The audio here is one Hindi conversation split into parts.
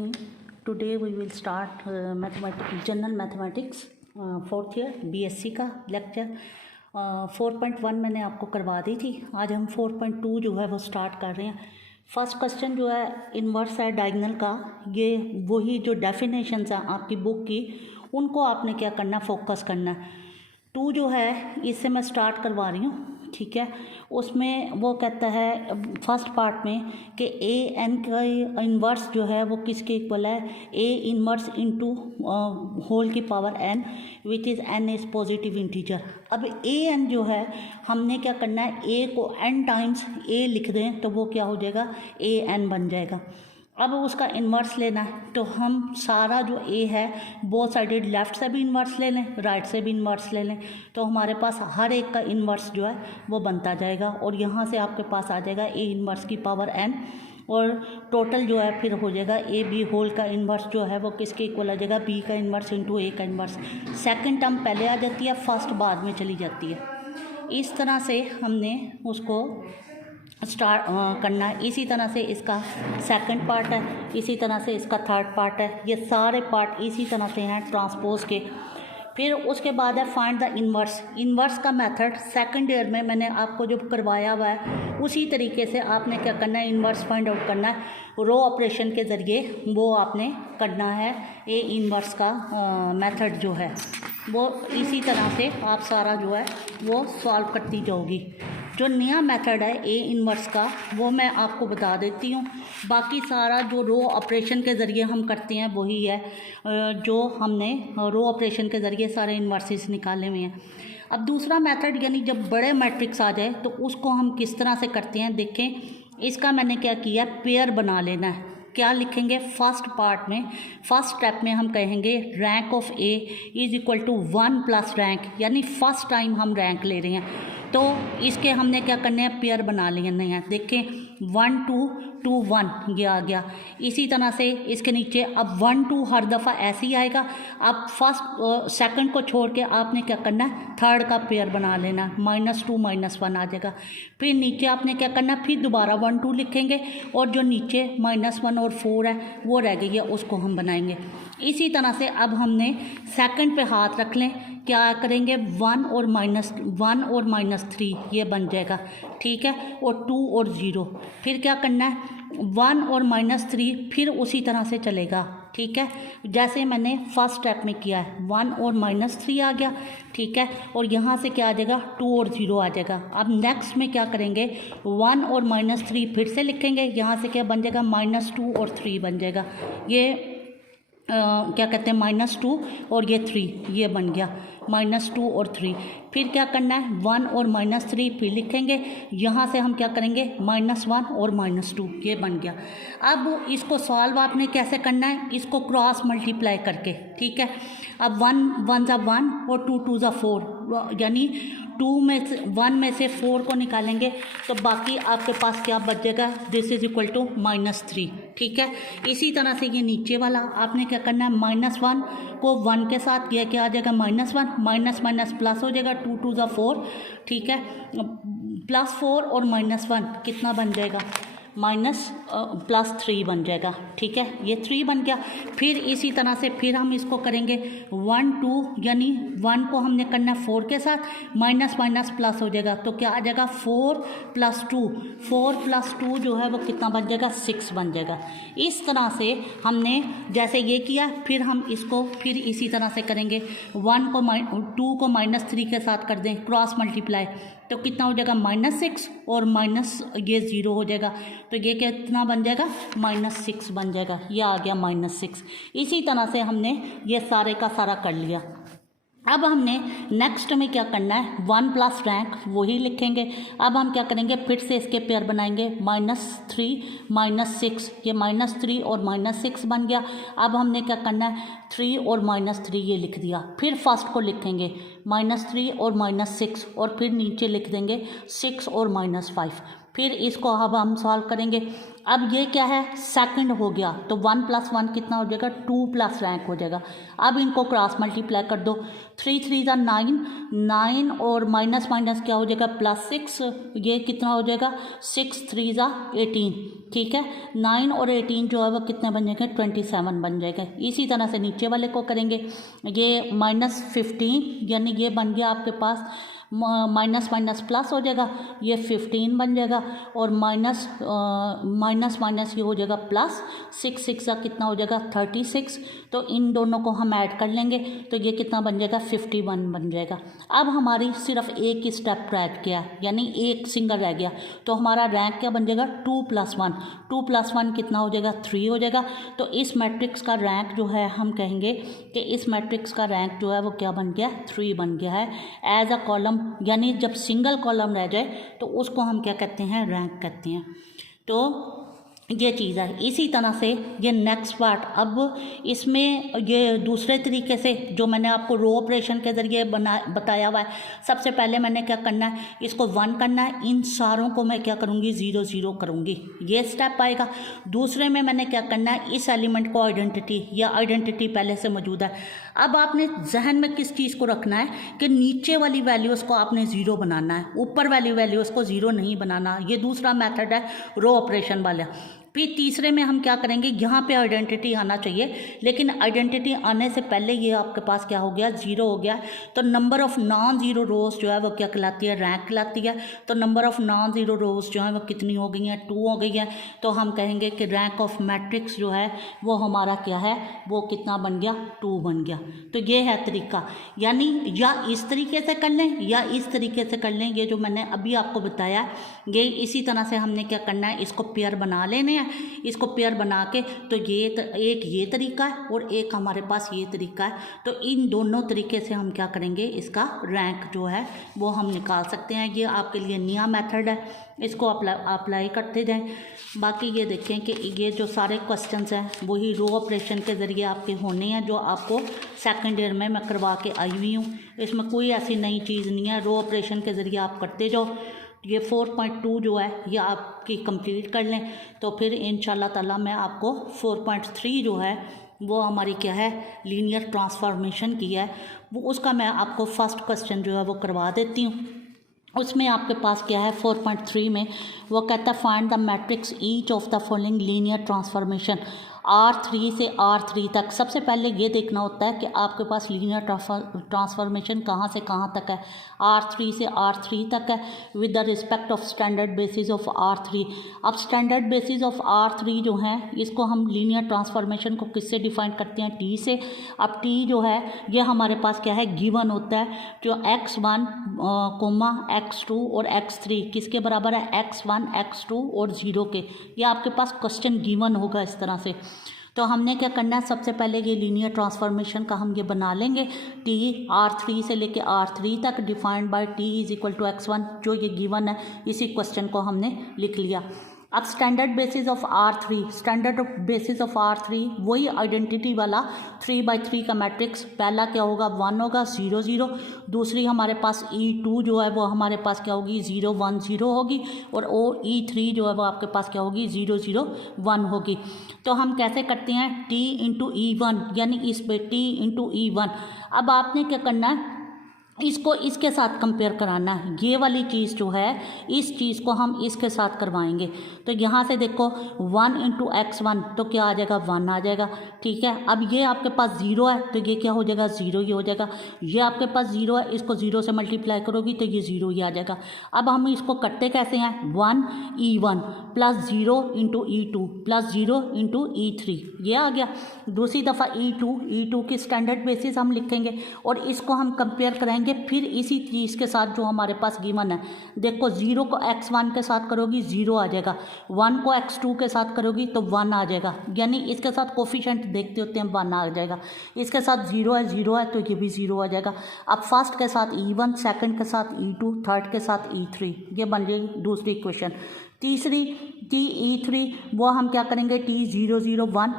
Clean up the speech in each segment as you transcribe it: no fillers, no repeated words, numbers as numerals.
evening. Today we will start mathematics, general mathematics, fourth year BSc का लेक्चर 4.1 मैंने आपको करवा दी थी. आज हम 4.2 जो है वो स्टार्ट कर रहे हैं. फर्स्ट क्वेश्चन जो है इन्वर्स है डायगोनल का. ये वही जो डेफिनेशंस हैं आपकी बुक की, उनको आपने क्या करना, फोकस करना. 2 जो है इससे मैं स्टार्ट करवा रही हूँ, ठीक है. उसमें वो कहता है फर्स्ट पार्ट में कि ए एन का इन्वर्स जो है वो किसके इक्वल है, ए इन्वर्स इनटू होल की power n which is n is positive integer. अब ए एन जो है हमने क्या करना है, ए को एन टाइम्स ए लिख दें तो वो क्या हो जाएगा, ए एन बन जाएगा. अब उसका इन्वर्स लेना है तो हम सारा जो ए है बोथ साइडेड, लेफ़्ट से भी इन्वर्स ले लें, राइट से भी इन्वर्स ले लें, तो हमारे पास हर एक का इन्वर्स जो है वो बनता जाएगा. और यहाँ से आपके पास आ जाएगा ए इन्वर्स की पावर एन, और टोटल जो है फिर हो जाएगा ए बी होल का इन्वर्स जो है वो किसके इक्वल आ जाएगा, बी का इन्वर्स इंटू ए का इन्वर्स. सेकेंड टर्म पहले आ जाती है, फर्स्ट बाद में चली जाती है. इस तरह से हमने उसको स्टार्ट करना है. इसी तरह से इसका सेकंड पार्ट है, इसी तरह से इसका थर्ड पार्ट है. ये सारे पार्ट इसी तरह से हैं ट्रांसपोज के. फिर उसके बाद है फाइंड द इन्वर्स. इन्वर्स का मेथड सेकंड ईयर में मैंने आपको जो करवाया हुआ है उसी तरीके से आपने क्या करना है, इन्वर्स फाइंड आउट करना है. रो ऑपरेशन के ज़रिए वो आपने करना है. ए इन्वर्स का मेथड जो है वो इसी तरह से आप सारा जो है वो सॉल्व करती जाओगी. जो नया मेथड है ए इन्वर्स का वो मैं आपको बता देती हूँ. बाकी सारा जो रो ऑपरेशन के ज़रिए हम करते हैं वही है जो हमने रो ऑपरेशन के ज़रिए सारे इन्वर्सेस निकाले हुए हैं. अब दूसरा मेथड यानी जब बड़े मैट्रिक्स आ जाए तो उसको हम किस तरह से करते हैं, देखें. इसका मैंने क्या किया, पेयर बना लेना है. क्या लिखेंगे, फर्स्ट पार्ट में फर्स्ट स्टेप में हम कहेंगे rank of A is equal to 1 plus rank, यानी फर्स्ट टाइम हम रैंक ले रहे हैं तो इसके हमने क्या करने हैं, पेयर बना लेने हैं. देखें 1 2 2 1 ये आ गया. इसी तरह से इसके नीचे अब 1 2 हर दफ़ा ऐसे ही आएगा. अब फर्स्ट सेकंड को छोड़ के आपने क्या करना है, थर्ड का पेयर बना लेना. -2 -1 आ जाएगा. फिर नीचे आपने क्या करना, फिर दोबारा 1 2 लिखेंगे और जो नीचे -1 और 4 है वो रह गई है, उसको हम बनाएंगे. इसी तरह से अब हमने सेकंड पे हाथ रख लें, क्या करेंगे 1 और -3 ये बन जाएगा, ठीक है. और 2 और 0. फिर क्या करना है, 1 और -3 फिर उसी तरह से चलेगा, ठीक है, जैसे मैंने फर्स्ट स्टेप में किया है. 1 और -3 आ गया, ठीक है. और यहाँ से क्या आ जाएगा, 2 और 0 आ जाएगा. अब नेक्स्ट में क्या करेंगे, 1 और -3 फिर से लिखेंगे. यहाँ से क्या बन जाएगा, -2 और 3 बन जाएगा. ये क्या कहते हैं, -2 और ये 3 ये बन गया, -2 और 3. फिर क्या करना है, 1 और -3 फिर लिखेंगे. यहाँ से हम क्या करेंगे, -1 और -2 ये बन गया. अब इसको सॉल्व आपने कैसे करना है, इसको क्रॉस मल्टीप्लाई करके, ठीक है. अब 1 1 ज़ा 1 और 2 2 ज़ा 4, यानी 1 में से 4 को निकालेंगे तो बाकी आपके पास क्या बचेगा, दिस इज़ इक्वल टू -3, ठीक है. इसी तरह से ये नीचे वाला आपने क्या करना है, -1 को 1 के साथ यह क्या आ जाएगा, -1 माइनस प्लस हो जाएगा, 2 2 ज़ा 4, ठीक है. +4 और -1 कितना बन जाएगा, +3 बन जाएगा, ठीक है. ये 3 बन गया. फिर इसी तरह से फिर हम इसको करेंगे 1 2, यानी 1 को हमने करना 4 के साथ, माइनस प्लस हो जाएगा तो क्या आ जाएगा, 4 + 2. 4 + 2 जो है वो कितना बन जाएगा, 6 बन जाएगा. इस तरह से हमने जैसे ये किया, फिर हम इसको फिर इसी तरह से करेंगे. 2 को -3 के साथ कर दें, क्रॉस मल्टीप्लाई, तो कितना हो जाएगा, -6 और ये 0 हो जाएगा तो ये कितना बन जाएगा, -6 बन जाएगा. ये आ गया -6. इसी तरह से हमने ये सारे का सारा कर लिया. अब हमने नेक्स्ट में क्या करना है, 1 प्लस रैंक वही लिखेंगे. अब हम क्या करेंगे, फिर से इसके पेयर बनाएंगे, -3 -6, ये -3 और -6 बन गया. अब हमने क्या करना है, 3 और -3 ये लिख दिया. फिर फर्स्ट को लिखेंगे -3 और -6 और फिर नीचे लिख देंगे 6 और -5. फिर इसको अब हम सॉल्व करेंगे. अब ये क्या है, सेकंड हो गया, तो 1 + 1 कितना हो जाएगा, 2 प्लस रैंक हो जाएगा। अब इनको क्रॉस मल्टीप्लाई कर दो, 3 3 = 9, 9 और माइनस माइनस क्या हो जाएगा, +6, ये कितना हो जाएगा, 6 3 = 18, ठीक है। 9 और 18 जो है वो कितने बन जाएंगे, 27 बन जाएगा। इसी तरह से नीचे वाले को करेंगे, ये -15 यानी ये बन गया आपके पास माइनस माइनस प्लस हो जाएगा, ये 15 बन जाएगा, और माइनस माइनस ये हो जाएगा प्लस, 6 6 का कितना हो जाएगा, 36। तो इन दोनों को हम ऐड कर लेंगे तो ये कितना बन जाएगा, 51 बन जाएगा। अब हमारी सिर्फ एक ही स्टेप रह गया, यानी एक सिंगल रह गया, तो हमारा रैंक क्या बन जाएगा, 2 + 1, 2 + 1 कितना हो जाएगा, 3 हो जाएगा। तो इस मैट्रिक्स का रैंक जो है, हम कहेंगे कि इस मैट्रिक्स का रैंक जो है वो क्या बन गया, 3 बन गया है एज अ कॉलम। यानी जब सिंगल कॉलम रह जाए तो उसको हम क्या कहते हैं, रैंक कहते हैं। तो ये चीज़ है। इसी तरह से ये नेक्स्ट पार्ट, अब इसमें ये दूसरे तरीके से जो मैंने आपको रो ऑपरेशन के ज़रिए बताया हुआ है, सबसे पहले मैंने क्या करना है, इसको 1 करना है, इन सारों को मैं क्या करूँगी, 0 0 करूँगी, ये स्टेप आएगा। दूसरे में मैंने क्या करना है, इस एलिमेंट को आइडेंटिटी या आइडेंटिटी पहले से मौजूद है। अब आपने जहन में किस चीज़ को रखना है कि नीचे वाली वैल्यूज़ को आपने 0 बनाना है, ऊपर वाली वैल्यूज़ को 0 नहीं बनाना। ये दूसरा मेथड है रो ऑपरेशन वाला। फिर तीसरे में हम क्या करेंगे, यहाँ पे आइडेंटिटी आना चाहिए, लेकिन आइडेंटिटी आने से पहले ये आपके पास क्या हो गया, 0 हो गया। तो नंबर ऑफ़ नॉन ज़ीरो रोज़ जो है वो क्या कहलाती है, रैंक कहलाती है। तो नंबर ऑफ़ नॉन ज़ीरो रोज़ जो है वो कितनी हो गई हैं, 2 हो गई हैं। तो हम कहेंगे कि रैंक ऑफ मैट्रिक्स जो है वो हमारा क्या है, वो कितना बन गया, 2 बन गया। तो ये है तरीका, यानी या इस तरीके से कर लें या इस तरीके से कर लें। ये जो मैंने अभी आपको बताया, ये इसी तरह से हमने क्या करना है, इसको पेयर बना लेने, इसको पेयर बना के, तो एक ये तरीका है और एक हमारे पास ये तरीका है। तो इन दोनों तरीके से हम क्या करेंगे, इसका रैंक जो है वो हम निकाल सकते हैं। ये आपके लिए नया मेथड है, इसको अप्लाई करते जाएं। बाकी ये देखें कि ये जो सारे क्वेश्चंस हैं वही रो ऑपरेशन के ज़रिए आपके होने हैं, जो आपको सेकंड ईयर में मैं करवा के आई हुई हूँ। इसमें कोई ऐसी नई चीज़ नहीं है, रो ऑपरेशन के ज़रिए आप करते जाओ। ये 4.2 जो है ये आपकी कंप्लीट कर लें, तो फिर इंशाल्लाह ताला मैं आपको 4.3 जो है वो हमारी क्या है, लीनियर ट्रांसफॉर्मेशन की है, वो उसका मैं आपको फर्स्ट क्वेश्चन जो है वो करवा देती हूँ। उसमें आपके पास क्या है, 4.3 में वो कहता है find the matrix each of the following linear transformation R3 से R3 तक। सबसे पहले ये देखना होता है कि आपके पास लीनियर ट्रांसफॉर्मेशन कहाँ से कहाँ तक है, R3 से R3 तक है, with the respect of standard basis of R3। अब स्टैंडर्ड बेसिस ऑफ R3 जो है, इसको हम लीनियर ट्रांसफॉर्मेशन को किससे डिफाइन करते हैं, T से। अब T जो है ये हमारे पास क्या है, गिवन होता है, जो x1, x2 और x3 किसके बराबर है, x1, x2 और 0 के। ये आपके पास क्वेश्चन गिवन होगा इस तरह से। तो हमने क्या करना है, सबसे पहले ये लीनियर ट्रांसफॉर्मेशन का हम ये बना लेंगे, T R3 से लेके R3 तक डिफाइंड बाय T = x1, जो ये गिवन है, इसी क्वेश्चन को हमने लिख लिया। अब स्टैंडर्ड बेसिस ऑफ R3 वही आइडेंटिटी वाला 3/3 का मैट्रिक्स, पहला क्या होगा, 1 होगा, 0 0। दूसरी हमारे पास E2 जो है वो हमारे पास क्या होगी, 0 1 0 होगी, और E3 जो है वो आपके पास क्या होगी, 0 0 1 होगी। तो हम कैसे करते हैं, T × E1, यानी इस पे T × E1। अब आपने क्या करना है, इसको इसके साथ कंपेयर कराना है। ये वाली चीज़ जो है, इस चीज़ को हम इसके साथ करवाएंगे। तो यहाँ से देखो 1 × x1 तो क्या आ जाएगा, 1 आ जाएगा, ठीक है। अब ये आपके पास 0 है तो ये क्या हो जाएगा, 0 ही हो जाएगा। ये आपके पास 0 है, इसको 0 से मल्टीप्लाई करोगी तो ये 0 ही आ जाएगा। अब हम इसको करते कैसे हैं, 1 E1 + 0 × E2 + 0 × E3, ये आ गया। दूसरी दफ़ा E2 की स्टैंडर्ड बेसिस हम लिखेंगे और इसको हम कंपेयर करेंगे फिर इसी चीज़ के साथ जो हमारे पास गिवन है। देखो 0 को x1 के साथ करोगी 0 आ जाएगा, 1 को x2 के साथ करोगी तो 1 आ जाएगा, यानी इसके साथ कोफिशिएंट देखते होते हैं, 1 आ जाएगा। इसके साथ 0 है तो ये भी 0 आ जाएगा। अब फर्स्ट के साथ E1, सेकंड के साथ E2, थर्ड के साथ E3, ये बन जाएगी दूसरी इक्वेशन। तीसरी TE3 वो हम क्या करेंगे T001,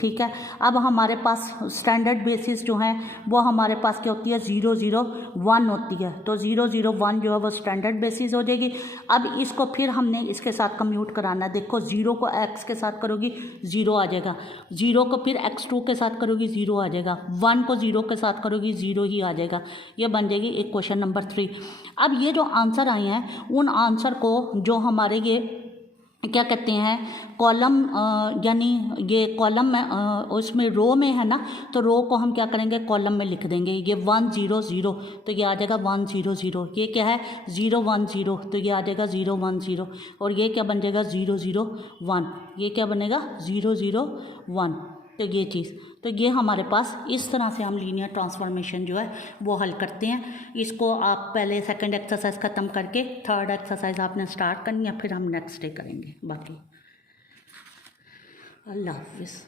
ठीक है। अब हमारे पास स्टैंडर्ड बेसिस जो हैं वो हमारे पास क्या होती है 001 होती है, तो 001 जो है वो स्टैंडर्ड बेसिस हो जाएगी। अब इसको फिर हमने इसके साथ कम्यूट कराना है। देखो 0 को x के साथ करोगी 0 आ जाएगा, 0 को फिर x2 के साथ करोगी 0 आ जाएगा, 1 को 0 के साथ करोगी 0 ही आ जाएगा। ये बन जाएगी एक क्वेश्चन नंबर 3। अब ये जो आंसर आए हैं उन आंसर को जो हमारे ये क्या कहते हैं कॉलम, यानी ये कॉलम में उसमें रो में है ना, तो रो को हम क्या करेंगे कॉलम में लिख देंगे। ये 100 तो ये आ जाएगा 100, ये क्या है 010 तो ये आ जाएगा 010, और ये क्या बन जाएगा 001, ये क्या बनेगा 001। तो ये चीज़, तो ये हमारे पास इस तरह से हम लीनियर ट्रांसफॉर्मेशन जो है वो हल करते हैं। इसको आप पहले सेकंड एक्सरसाइज ख़त्म करके थर्ड एक्सरसाइज आपने स्टार्ट करनी है, फिर हम नेक्स्ट डे करेंगे। बाकी अल्लाह हाफिज़।